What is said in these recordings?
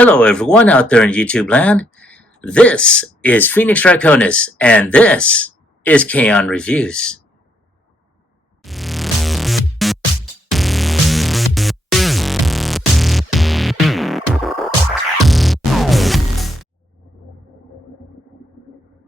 Hello, everyone out there in YouTube land. This is Phoenix Draconis, and this is Kaon Reviews.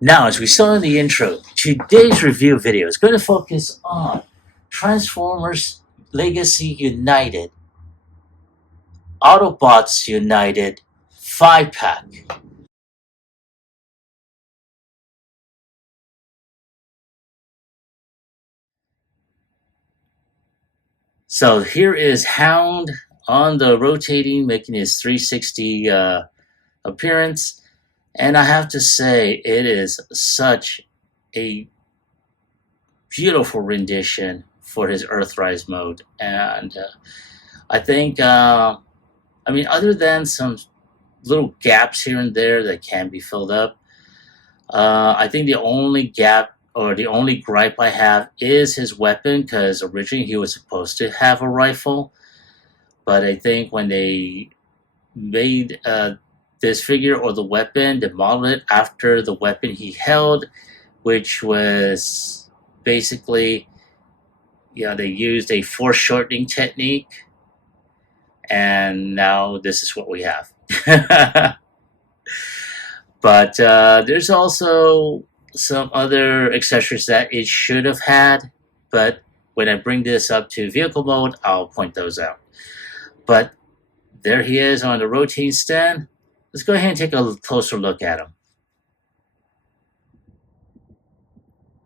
Now, as we saw in the intro, today's review video is going to focus on Transformers Legacy United, Autobots United 5-pack. So here is Hound on the rotating, making his 360 appearance. And I have to say, it is such a beautiful rendition for his Earthrise mode. And I think, other than some little gaps here and there that can be filled up, I think the only gap or the only gripe I have is his weapon, because originally he was supposed to have a rifle. But I think when they made this figure or the weapon, they modeled it after the weapon he held, which was basically, they used a foreshortening technique, and now this is what we have. But there's also some other accessories that it should have had, but when I bring this up to vehicle mode, I'll point those out. But there he is on the rotating stand. Let's go ahead and take a closer look at him.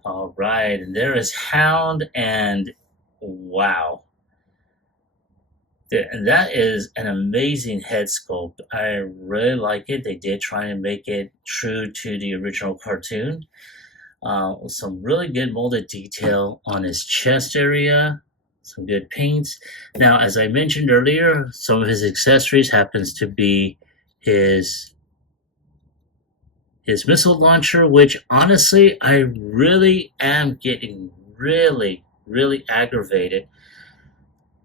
All right, and there is Hound, and wow. And that is an amazing head sculpt. I really like it. They did try and make it true to the original cartoon. Some really good molded detail on his chest area. Some good paints. Now, as I mentioned earlier, some of his accessories happens to be his missile launcher, which honestly, I really am getting really aggravated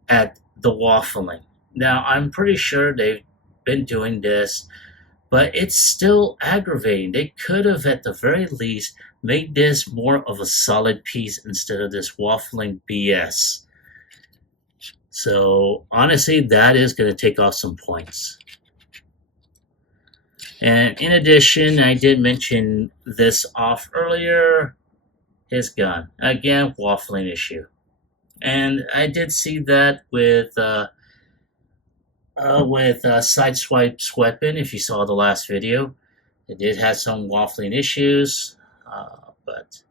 at the waffling. Now, I'm pretty sure they've been doing this, but it's still aggravating. They could have, at the very least, made this more of a solid piece instead of this waffling BS. So, honestly, that is going to take off some points. And in addition, I did mention this off earlier, his gun. Again, waffling issue. And I did see that with Sideswipe's weapon, if you saw the last video. It did have some waffling issues, but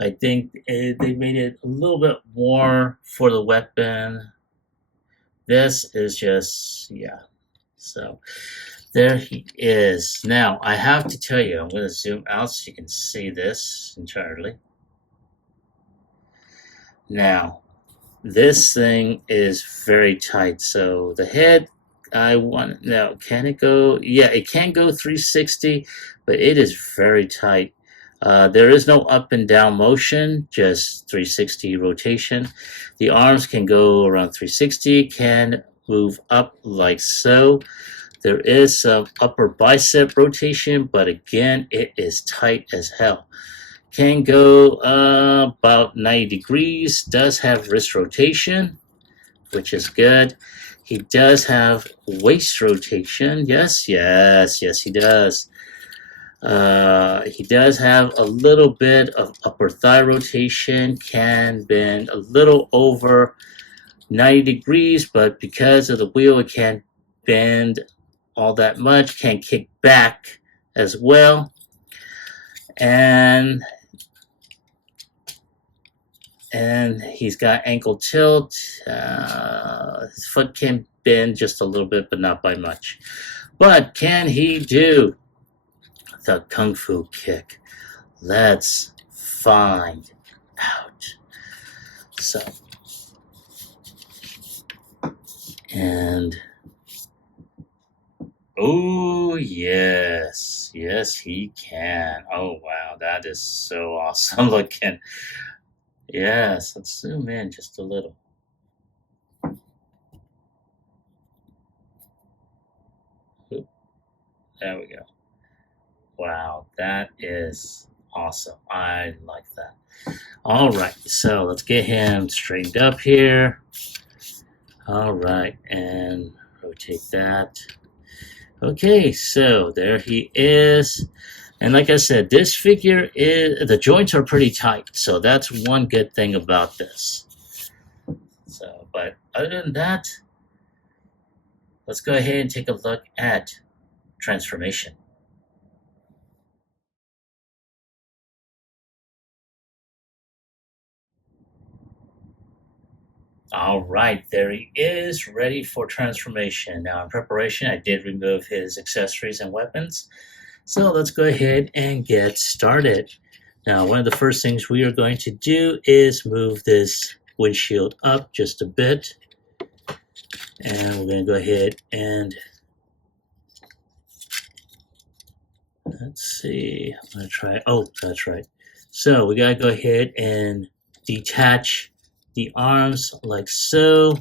I think they made it a little bit more for the weapon. This is just, so there he is. Now, I have to tell you, I'm going to zoom out so you can see this entirely. Now, this thing is very tight. So the head, can it go? Yeah, it can go 360, but it is very tight. There is no up and down motion, just 360 rotation. The arms can go around 360, can move up like so. There is some upper bicep rotation, but again, it is tight as hell. Can go about 90 degrees, does have wrist rotation, which is good. He does have waist rotation. Yes, he does. He does have a little bit of upper thigh rotation, can bend a little over 90 degrees, but because of the wheel, it can't bend all that much, can kick back as well. And he's got ankle tilt. His foot can bend just a little bit, but not by much. But can he do the Kung Fu kick? Let's find out. So, and oh, yes, he can. Oh, wow, that is so awesome looking. Yes, let's zoom in just a little. There we go. Wow, that is awesome. I like that. All right, so let's get him straightened up here. All right, and rotate that. Okay, so there he is. And like I said, this figure is, the joints are pretty tight, so that's one good thing about this. So, but other than that, let's go ahead and take a look at transformation. All right, there he is, ready for transformation. Now, in preparation, I did remove his accessories and weapons. So let's go ahead and get started. Now, one of the first things we are going to do is move this windshield up just a bit. And we're going to go ahead and let's see. I'm going to try. Oh, that's right. So we got to go ahead and detach the arms like so.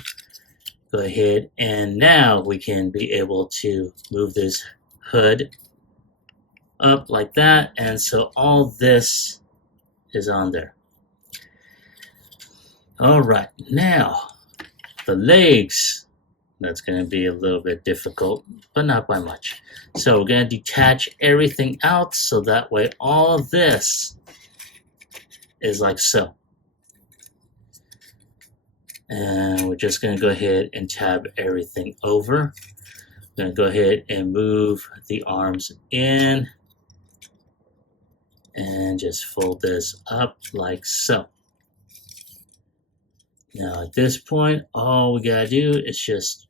Go ahead and now we can be able to move this hood up like that, and so all this is on there. All right, now the legs, that's going to be a little bit difficult, but not by much. So we're going to detach everything out so that way all of this is like so. And we're just going to go ahead and tab everything over. I'm going to go ahead and move the arms in and just fold this up like so. Now at this point, all we gotta do is just,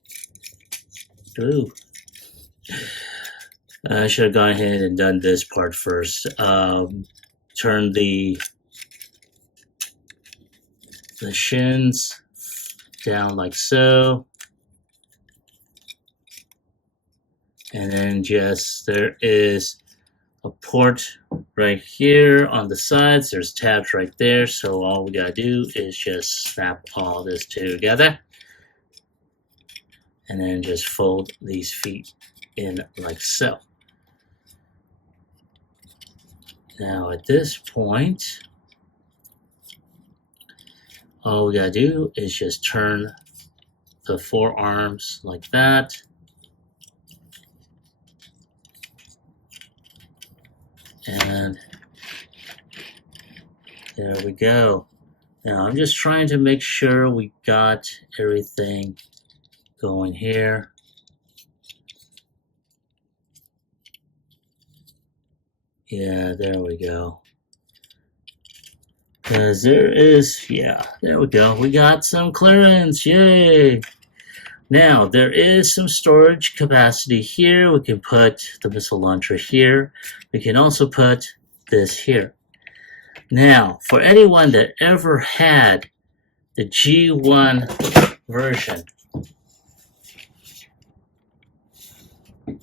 I should have gone ahead and done this part first. Turn the shins down like so. And then just, there is a port right here on the sides. There's tabs right there. So all we gotta do is just snap all this together. And then just fold these feet in like so. Now at this point, all we gotta do is just turn the forearms like that. And there we go. Now I'm just trying to make sure we got everything going here. Yeah, there we go. Because there is, yeah, there we go. We got some clearance, yay! Now, there is some storage capacity here. We can put the missile launcher here. We can also put this here. Now, for anyone that ever had the G1 version, and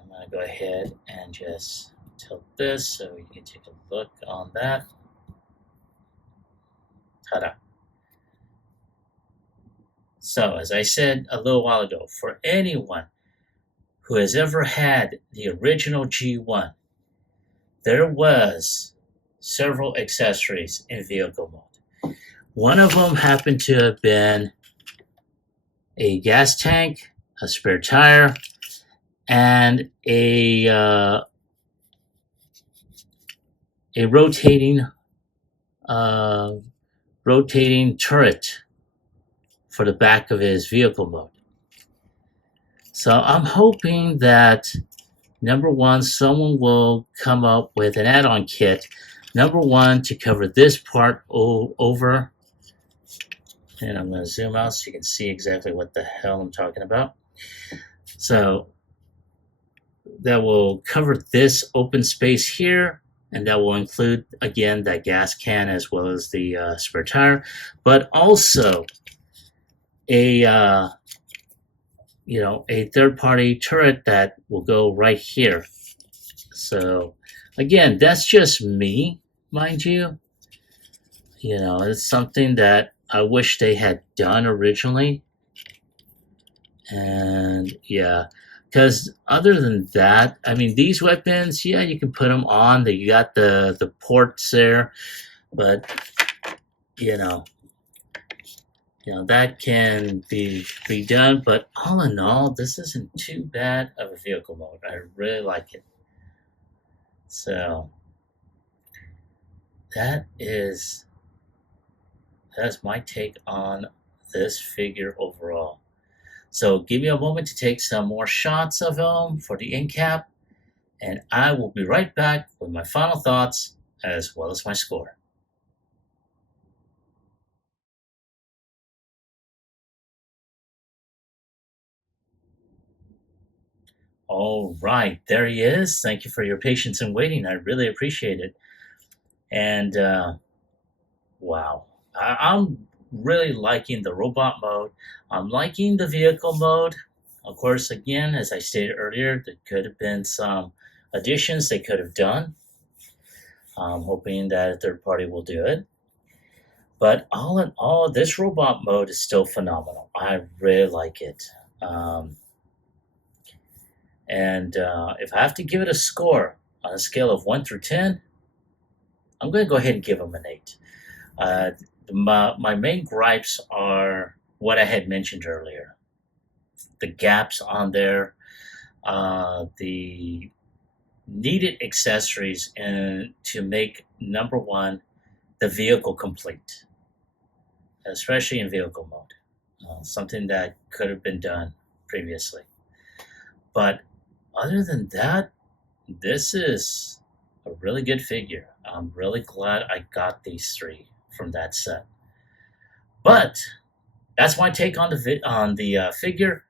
I'm going to go ahead and just tilt this so you can take a look on that. Ta-da! So, as I said a little while ago, for anyone who has ever had the original G1, there was several accessories in vehicle mode. One of them happened to have been a gas tank, a spare tire, and a rotating turret for the back of his vehicle mode. So I'm hoping that, number one, someone will come up with an add-on kit, number one, to cover this part over. And I'm going to zoom out so you can see exactly what the hell I'm talking about. So that will cover this open space here, and that will include, again, that gas can as well as the spare tire, but also a third-party turret that will go right here. So again, that's just me, mind you. You know, it's something that I wish they had done originally. And yeah, Because other than that, I mean, these weapons, yeah, you can put them on. You got the ports there, but you know, that can be done. But all in all, this isn't too bad of a vehicle mode. I really like it. So that is that's my take on this figure overall. So give me a moment to take some more shots of him for the end cap, and I will be right back with my final thoughts as well as my score. All right, there he is. Thank you for your patience and waiting. I really appreciate it. And wow, I'm really liking the robot mode. I'm liking the vehicle mode. Of course, again, as I stated earlier, there could have been some additions they could have done. I'm hoping that a third party will do it. But all in all, this robot mode is still phenomenal. I really like it. Um, and if I have to give it a score on a scale of 1 through 10, I'm going to go ahead and give them an 8. Uh, my main gripes are what I had mentioned earlier, the gaps on there, the needed accessories to make number one, the vehicle complete, especially in vehicle mode. Something that could have been done previously. But other than that, this is a really good figure. I'm really glad I got these three from that set. But that's my take on the figure.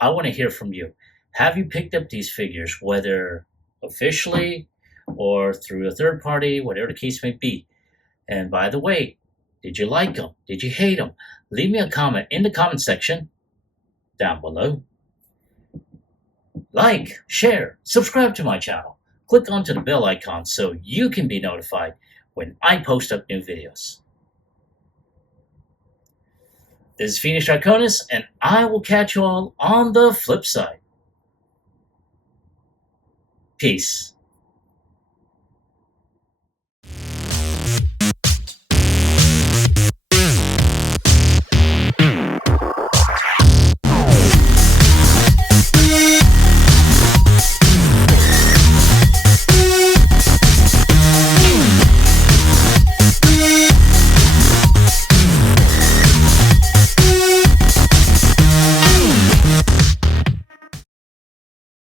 I want to hear from you. Have you picked up these figures, whether officially or through a third party, whatever the case may be? And by the way, did you like them? Did you hate them? Leave me a comment in the comment section down below. Like, share, subscribe to my channel. Click onto the bell icon so you can be notified when I post up new videos. This is Phoenix Draconis, and I will catch you all on the flip side. Peace.